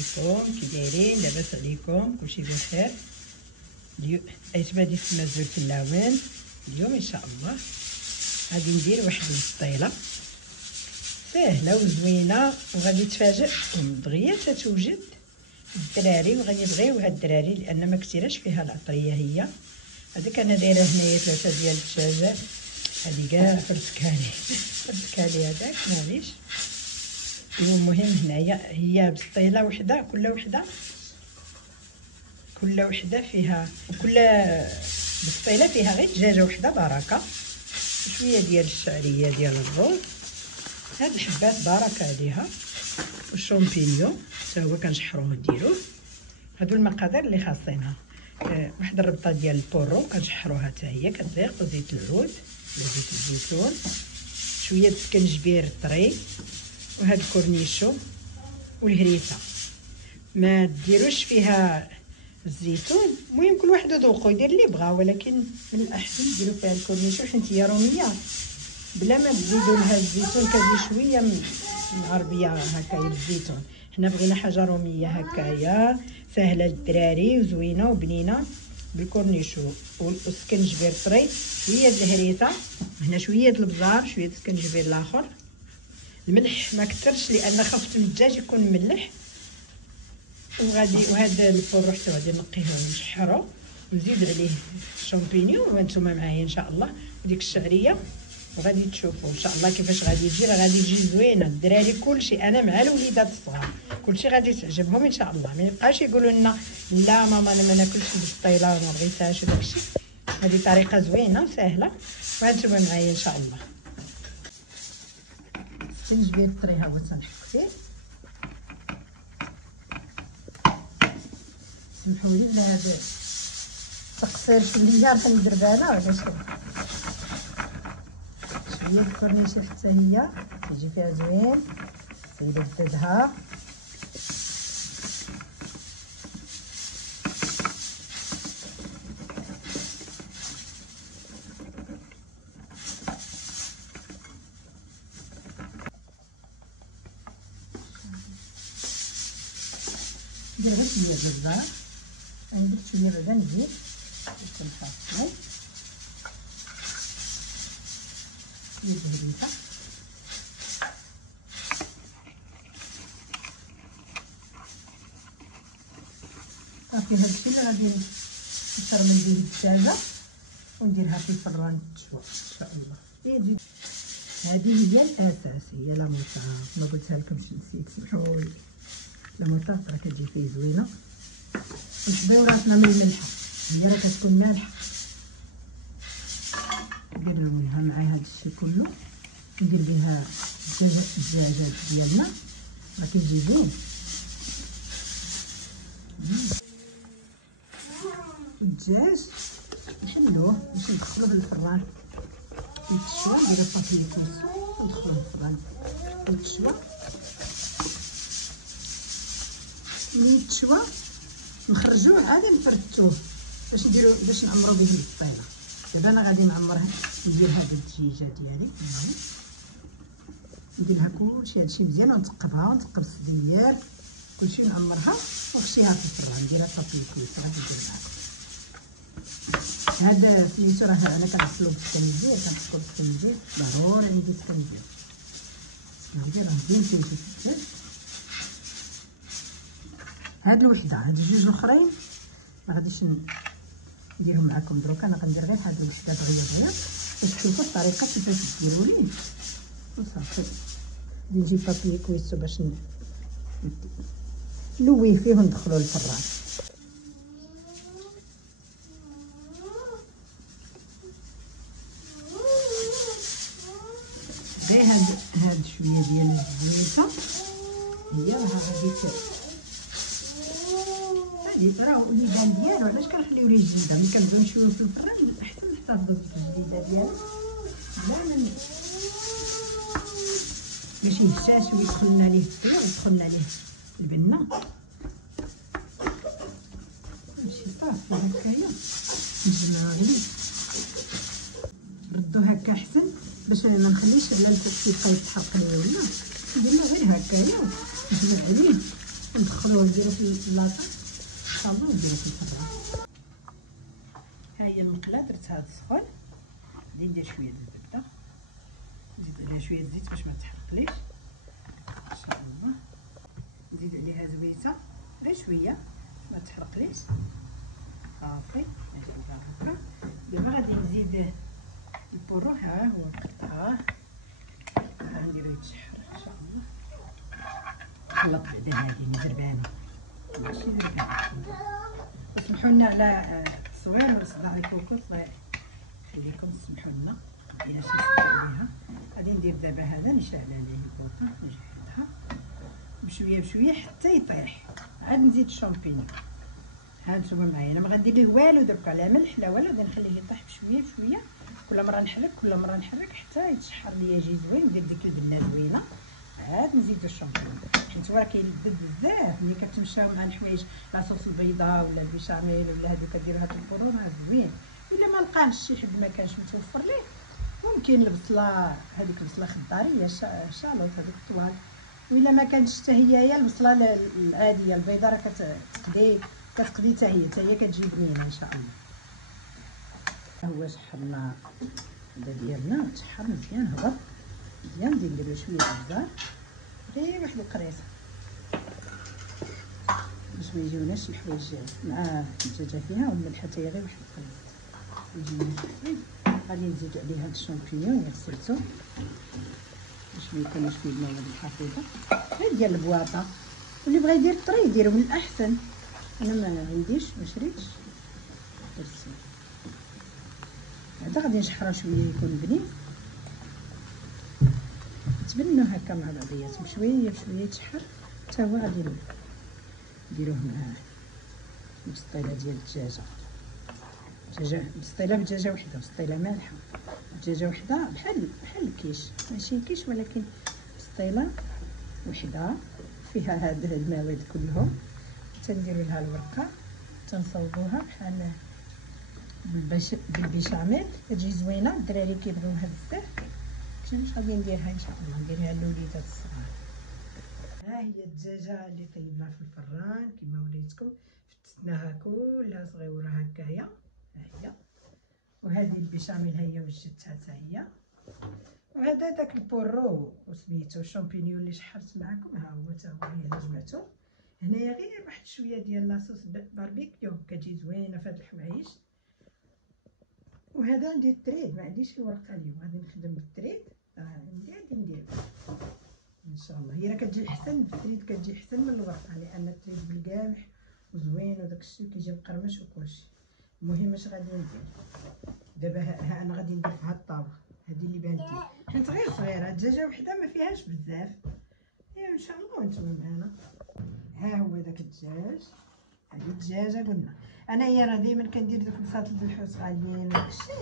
عليكم، كي دايرين؟ لاباس عليكم؟ كلشي بخير؟ اليوم عيتبادي في مزول في اللاون. اليوم ان شاء الله غادي ندير واحد البسطيله ساهله وزوينه وغادي تفاجئكم دغيا تتوجد الدراري وغيبغيو هاد الدراري لان ما كثيراش فيها العطريه. هي هذيك انا دايره هنايا 3 ديال الدجاجات، هادي كاع فرتكها لي هذاك معليش. المهم هنايا هي بسطيله وحده، كل وحده فيها، كل بسطيله فيها غير دجاجه وحده بركه، شويه ديال الشعريه ديال الرز، هاد الحبات بركه عليها، والشومبينيون حتى هو كنشحروه نديروه. هادو المقادير اللي خاصينها. واحد الربطه ديال البورو كنشحروها حتى هي كتضيق، وزيت العود ولا زيت الزيتون، شويه السكنجبير طري، وهاد الكورنيشو والهريسه. ما ديروش فيها الزيتون، المهم كل واحد وذوقو يدير اللي بغا، ولكن من الاحسن ديروا فيها الكورنيشو حيت هي روميه بلا ما تزيدوا لها الزيتون، كتجي شويه معربيه هكايا بالزيتون. حنا بغينا حاجه روميه هكايا سهله للدراري وزوينه وبنينه بالكورنيشو والسكنجبير طري، شويه د الهريسه، هنا شويه د البزار، شويه د السكنجبير الاخر، الملح ما كثرش لان خفت من الدجاج يكون ملح. وهذا الفرو حتى غادي نقيه ونشحرو ونزيد عليه الشامبينيون وانتم معايا ان شاء الله، وديك الشعريه، وغادي تشوفوا ان شاء الله كيفاش غادي تجي. راه غادي تجي زوينه الدراري كلشي، انا مع الوليدات الصغار كلشي غادي تعجبهم ان شاء الله. ما يبقاش يقولوا لنا لا ماما انا ما ناكلش البسطيله وما بغيتهاش وداكشي. هذه طريقه زوينه وسهله وانتم معايا ان شاء الله. السكنجبير الطري ها هو تنحك فيه، سمحوا لي هذا التقصير شويه راح ندربانه ولا شنو. شويه الكورنيشو حتى هي تيجي فيها زوين، سيدة زادها ندير غير شويه بالزبار، ندير شويه بعدا نزيد كنحطو شويه الهريسه، صافي. هادشي اللي غادي نفرمل به الدجاجه ونديرها في الفران تشوى ان شاء الله. هذه هي الاساس، هي لا موطا، ما قلتها لكمش نسيت، سمحوا لي. لا موطا راه كتجي فيه زوينه، ونحبيو راسنا من الملحه، هي راه كتكون مالحه. ندير لها مع هذا الشيء كله، ندير بها الدجاجات ديالنا راه كيجي زوين. الدجاج نحلوه باش ندخلوه بالفران يتشوى، نديرو صافي كيسو وندخلوه بالفران يتشوى. ملي يتشوى نخرجوه عادي نفرتوه باش نعمرو به البسطيله. دابا انا غادي نعمرها، ندير هاد الدجيجه ديالي، ندير لها كلشي هادشي مزيان، ونثقبها ونثقب الصدير كلشي، نعمرها ونخشيها في الفران، نديرها صافي كويس. غادي ندير معاكم هذا سميتو، راه انا كنغسلو بالسكنجبير، كنحطو بالسكنجبير، ضروري ندير السكنجبير راه زين كيجي في الدجاج. هاد الوحده، هاد الجوج الاخرين ما غاديش نديرهم معكم دروك، انا غندير غير هاد الوحده دغيا باش تشوفوا الطريقه كيفاش ديروا ليه وصافي. غادي نجيب بابي كويسو باش نلويه فيه وندخلو للفران. غير هاد شويه ديال الزيته هي راها غادي راه الوليدان ديالو، علاش كنخليو ليه الجلده؟ ملي كنبداو نشويو في الفران احسن نحتفظوا بالجلده ديالو بلا باش يهشاش ويدخلنا ليه السوا ويدخلنا ليه البنه. ماشي صافي هكايا نجمعو عليه، ردو هكا احسن باش ما نخليش على الفوق يبقى يتحرق لي، ولا ندير غير هكايا نجمع عليه ندخلوه نديرو في اللاطه صابون ونديرو في الفران. ها هي المقله درتها تسخن، غادي ندير شويه د الزبده، نزيد عليها شويه الزيت باش ما تحرقليش ان شاء الله. نزيد عليها زويته غير شويه باش ما تحرقليش صافي. هكا دابا غادي نزيد البورو، ها هو قطعه، غنديرو يتشحر ان شاء الله. خلط بعدا هادي مزربانه ماشي زربانه. اسمحوا لنا على التصوير وصداع الكوكوط، الله يخليكم تسمحوا لنا مديناش نسكت عليها. غادي ندير دابا هذا نشعل عليه البوطه نجهدها بشويه بشويه حتى يطيح. عاد نزيد الشامبينيون، ها نتوما معايا. انا ما غندير ليه والو دركا، لا ملح لا والو، غادي نخليه يطيح بشويه بشويه، كل مره نحرك كل مره نحرك حتى يتشحر ليا يجي زوين. ندير ديك البنه زوينه، عاد نزيدو الشامبينيون حيت راه كيلذ بزاف ملي كتمشاو مع الحوايج لاصوص البيضاء ولا البيشاميل ولا هادو كديروا هاد البورو راه زوين. الا ما لقاهش شي حد ما كانش متوفر ليه ممكن البصله هذيك البصله خضاريه شالوط هذيك الطوال، وإلا ما كانتش حتى هي البصله العاديه البيضاء راه كتقضي حتى هي كتجي بنينه ان شاء الله. هو شحرنا هذا ديالنا تشحر مزيان هبط مزيان. ندير شويه البزار غير واحد القريصه باش ما يجيوناش شي حوايج مع الدجاجه فيها، والملح حتى هي غير واحد القريصه يجينا زوين. غادي نزيد عليه هاد الشامبينيون اللي غسلته باش ما يكونش فيه المواد الحافظه غير ديال البواطه، واللي بغى يدير طري يديرو من الاحسن. انا ما عنديش ما شريتش درت هذا. غادي نشحرها شويه يكون بنين، تبنوا هكا مع بعضياتهم بشويه بشويه يتشحر حتى هو. غادي نديروه مع البسطيله ديال الدجاجه، بسطيله بدجاجه وحده، بسطيله مالحه دجاجه وحده بحال الكيش، ماشي كيش ولكن بسطيله وحده فيها هاد المواد كلهم. تنديروا لها الورقه تنصوبوها بحال بالبيشاميل كتجي زوينه. الدراري كيبغيوها بزاف، مش غادي نديرها ان شاء الله، نديرها للوليدات الصغار. ها هي الدجاجه اللي طيبناها في الفران كما وريتكم، فتتناها كلها صغيره هكايا ها هي. وهذه البيشاميل هي وجدتها حتى هي. وهذا داك البورو وسميتو الشامبينيون اللي شحرت معكم، ها هو حتى هو اللي جمعته. هنايا غير واحد شويه ديال لاصوص باربيكيو كتجي زوينه في هاد الحوايج. وهذا ندير التريد، ما عنديش الورقه اليوم، غادي نخدم بالتريد. عندي غادي ندير ان شاء الله. هي راه كتجي احسن بالتريد، كتجي احسن من الورقه، لان التريد بالقامح وزوين وداك الشيء كيجي مقرمش وكلشي. المهم اش غادي ندير دابا، ها انا غادي ندير في هاد الطاوله هذه اللي بانت لي حيت غير صغيره، الدجاجه وحده ما فيهاش بزاف. ان شاء الله وانتم معنا. ها هو داك الدجاج، هذه الدجاجه قلنا انايا راه دائما كندير دوك بساطه الحوت غاليين وداكشي،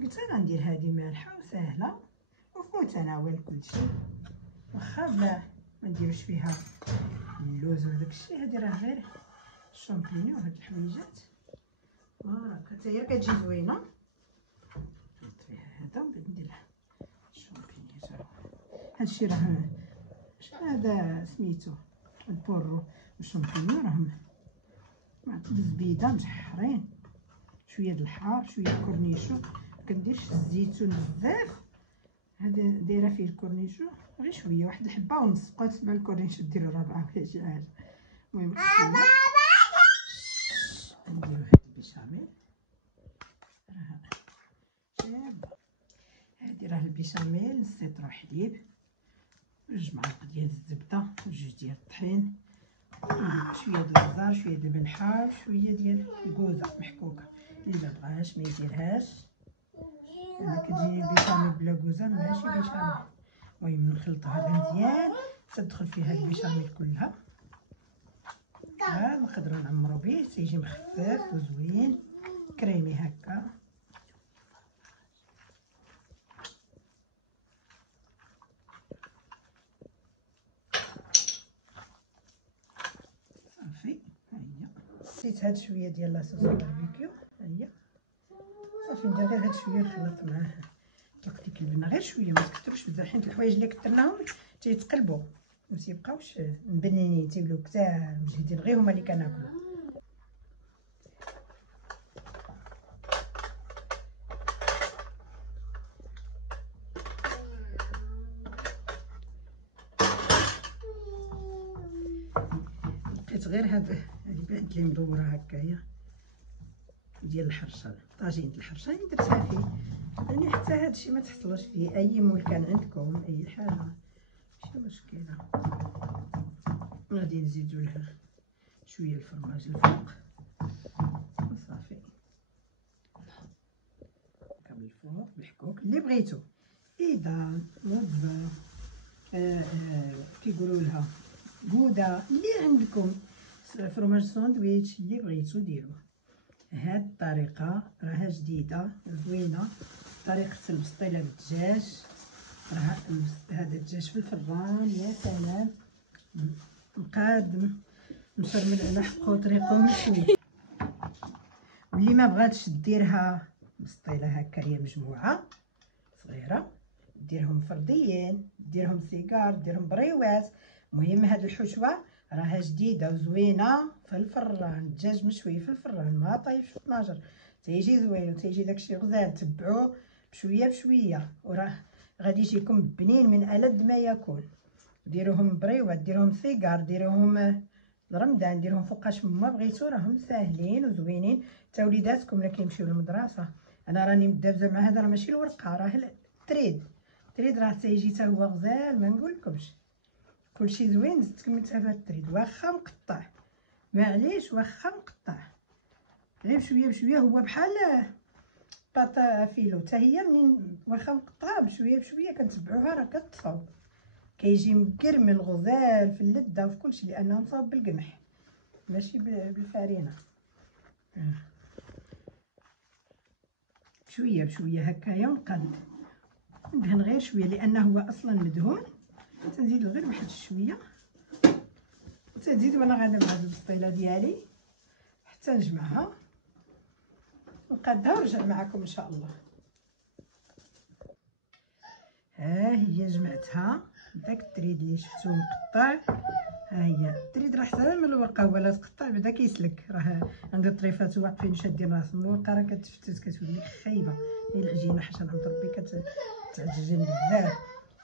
قلت انا ندير هذه مالحه وسهله وفي متناول كلشي، واخا ما نديروش فيها اللوز وداكشي. هذه راه غير الشامبينيون هاد الحويجات حتى هي كتجي زوينه. نحط فيها هذا ومن بعد ندير الشامبينيون. هادشي راه هذا سميتو البورو والشامبينيون راهم مع الزبيده مشحرين، شويه د الحار شويه الكورنيشو. مكنديرش الزيتون بزاف، هذا دايره فيه الكورنيشو غير شويه، واحد الحبه ونص. بقات مع الكورنيشو ديروا ربعه ولا شي حاجه. المهم نديرو هاد البيشاميل راه شابه. هادي راه البيشاميل، نص لتر حليب، 2 معالق ديال الزبده، 2 ديال الطحين، شويه د الخضار، شويه د الملحه، شويه ديال الكوزه محكوكه. اللي ما بغاهاش ما يديرهاش. انا كتجيني البيشاميل بلا كوزه ماشي بيشاميل. المهم نخلطوها مزيان تدخل فيها البيشاميل كلها. نقدروا نعمرو به تيجي مخفف وزوين كريمي هكا. صافي ها هي. نسيت هاد شويه ديال لاصوص الباربيكيو ها هي صافي. ندير غير هاد شويه نخلط معاه طلق ديك البنه غير شويه، ما تكثروش بزاف حيت الحوايج اللي كثرناهم تيتقلبوا. باش يبقاوش مبنينين تيوليو كتار مجهدين، غير هما اللي كناكلو. لقيت غير هاد بانت لي مدوره هكايا ديال الحرشه، طاجين الحرشه درتها فيه، يعني حتى هادشي ما تحصلوش فيه اي مول كان عندكم اي حاجه ماشي مشكله. غادي نزيدو لها شويه الفرماج الفوق وصافي، كامل الفوق بالحكوك اللي بغيتو، اذا مربى كيقولوا لها بوده اللي عندكم، فرماج ساندويتش اللي بغيتو ديروه. هاد الطريقه راها جديده زوينه، طريقه البسطيله بالدجاج، راه هذا الدجاج في الفران يا سلام مقادم مشرمل على حقو طريقو مشوي. واللي ما بغاتش ديرها بسطيله هكايا مجموعه صغيره، ديرهم فرديين، ديرهم سيجار، ديرهم بريوات. المهم هاد الحشوه راها جديده وزوينه في الفران، الدجاج مشوي في الفران ما طايف في الطناجر، تيجي زوين وتيجي داكشي غزال. تبعوه بشويه بشويه وراه غادي يجيكم بنين من ألذ ما يكون. ديروهم بريوات، ديروهم سيجار، ديروهم رمضان، ديروهم فوقاش ما بغيتو، راهم ساهلين وزوينين تا وليداتكم اللي كيمشيو للمدرسه. انا راني مدابزه مع هذا، راه ماشي الورقه، راه التريد راه تيجي حتى هو غزال ما نقولكمش، كلشي زوين. زدت كملت هذا التريد واخا مقطع، معليش واخا مقطع، غير بشويه بشويه. هو بحال باطا فيلو حتى هي منين واخا مقطعه بشويه بشويه كنتبعوها راه كتصاوب، كيجي مكرمل غزال في اللذه وفي كلشي، لانه مصاوب بالقمح ماشي بالفرينه. بشويه بشويه هكايا ونقاد، ندهن غير شويه لانه هو اصلا مدهون. تنزيد غير واحد شويه وتنزيد وانا غادا مع هاد البسطيله ديالي حتى نجمعها نقادها ونرجع معكم ان شاء الله. ها هي جمعتها، داك التريد اللي شفتو مقطع، ها هي التريد راه حتى من الورقه ولا تقطع بعدا كيسلك، راه عند الطريفات واقفين شادين راسهم، الورقه راه كتفتت كتولي خايبه، هي العجينه حاشا عند ربي كتعجن بزاف.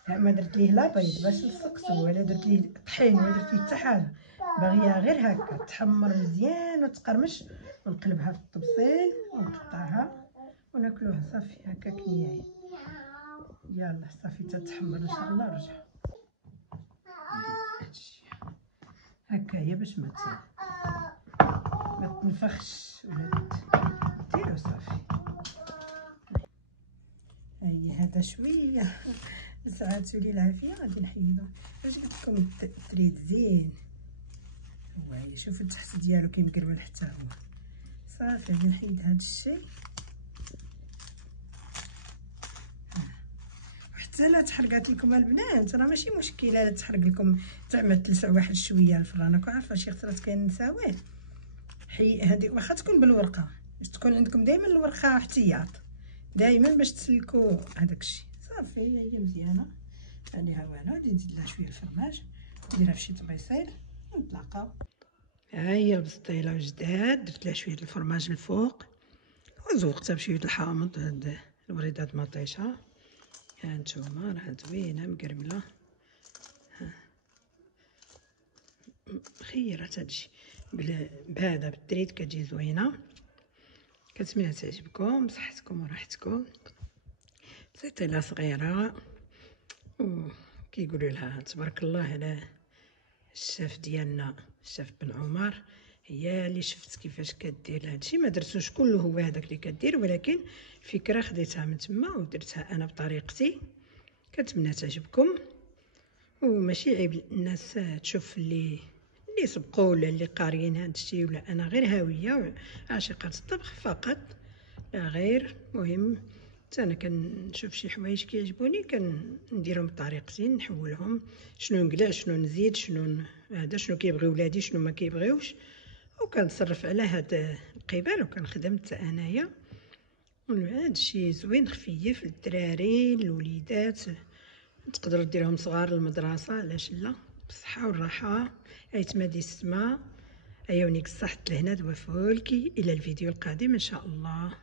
ها ما درت ليه لا بيض باش لصقتو ولا درت ليه طحين ولا درت ليه حتى حاجه، باغيها غير هكا تحمر مزيان وتقرمش، ونقلبها في الطبسيل ونقطعها وناكلوها صافي هكا كنيايه. يلا صافي تتحمر ان شاء الله ورجع هادشي هكايا باش ما تنفخش ولا ديرو صافي. هاهي هذا شويه ساعات تولي العافيه غادي نحيدو. باش قلت لكم التريد زين، هو هي شوفوا التحت ديالو كيمكرمل حتى هو صافي. غادي نحيد هذا الشيء حتى لا تحرقات لكم البنات، راه ماشي مشكله لا تحرق لكم تاع ما تلسع واحد شويه الفران. راكم عارفه شي خطرات كنساويه هذه واخا تكون بالورقه، باش تكون عندكم دائما الورقه احتياط دائما باش تسلكوا هذاك الشيء صافي. هي مزيانه عليها والو، غادي نزيد لها شويه الفرماج نديرها في شي طبيصيل ونتلاقاو. ها هي البسطيله جداد، درت لها شويه الفرماج الفوق وزوقتها بشويه الحامض، هاد الوريدات مطيشه. ها نتوما راه زوينه مقرمله، خيره تجي بهذا بالتريد كتجي زوينه. كنتمنى تعجبكم بصحتكم وراحتكم. بسيطيله صغيره وكيقولوا لها تبارك الله على الشاف ديالنا الشاف بن عمر. هي اللي شفت كيفاش كدير هادشي، ما درتوش كله هو هذاك اللي كدير، ولكن الفكره خديتها من تما ودرتها انا بطريقتي. كنتمنى تعجبكم، وماشي عيب الناس تشوف اللي سبقوا ولا اللي قاريين هادشي، ولا انا غير هاويه عاشقه الطبخ فقط لا غير. مهم حتى انا كنشوف شي حوايج كيعجبوني كنديرهم بطريقتي، نحولهم شنو نقلع شنو نزيد شنو هذا شنو كيبغي ولادي شنو ما كيبغيوش، وكنتصرف على هاد القبال وكنخدم حتى انايا. هادشي زوين خفيف للدراري الوليدات، تقدروا ديرهم صغار للمدرسه علاش لا. بالصحة والراحة. ايتمادي السما، ايونيك الصحة الهنا دوافولكي. الى الفيديو القادم ان شاء الله.